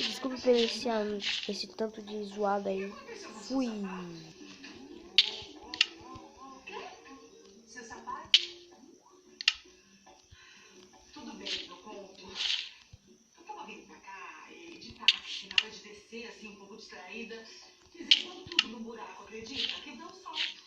Desculpa pelo esse tanto de zoada aí. Fui. Seu sapato? Tudo bem, eu conto. Eu tava vindo pra cá e de táxi, na hora de descer, assim, um pouco distraída, desenhou tudo no buraco, acredita? Quebrou o salto.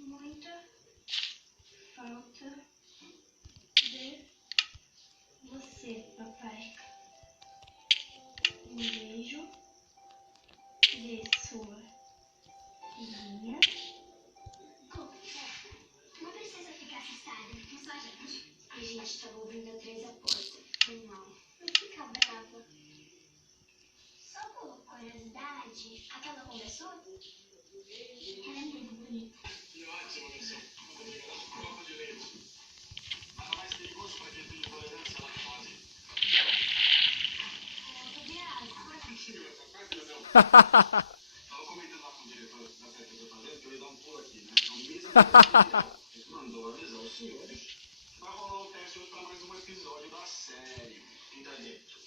Muita falta de você, papai. Um beijo de sua filhinha. Não precisa ficar assustada, é só a gente. A gente tava ouvindo atrás da porta. Foi mal. Não fica brava. Só por curiosidade, aquela conversou? Ela é muito bonita. Que ótima missão. Copo de leite. Nada mais perigoso para quem tem intolerância à lactose. Tobias, Agora que chega nessa festa, não. Tava comentando lá com o diretor da festa que eu tô fazendo que eu ia dar um pulo aqui, né? Então, mesmo ele mandou avisar os senhores que vai rolar um teste hoje para mais um episódio da série. Então, gente,